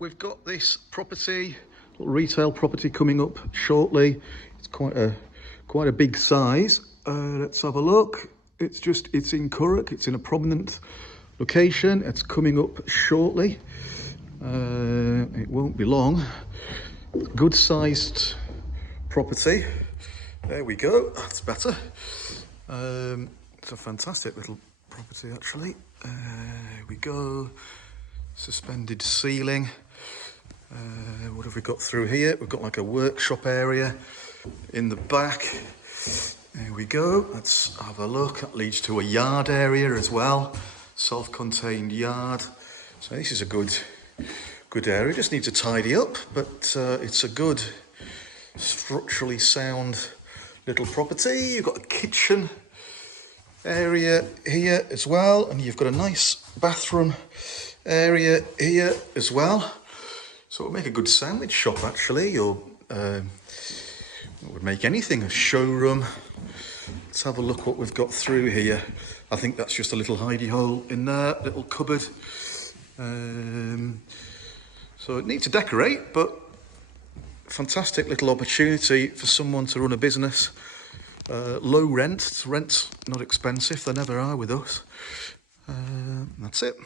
we've got this property, little retail property coming up shortly. It's quite a big size. Let's have a look. It's in Curragh. It's in a prominent location. It's coming up shortly. It won't be long. Good sized property. There we go. That's better. It's a fantastic little property actually. Here we go. Suspended ceiling. What have we got through here? We've got like a workshop area in the back. There we go. Let's have a look. That leads to a yard area as well. Self-contained yard. So this is a good area. Just needs to tidy up, but it's a good, structurally sound little property. You've got a kitchen area here as well, and you've got a nice bathroom area here as well. So it would make a good sandwich shop actually, or it would make anything a showroom. Let's have a look what we've got through here. I think that's just a little hidey hole in there, little cupboard. So it needs to decorate, but fantastic little opportunity for someone to run a business. Low rent. Rent's not expensive, they never are with us. That's it.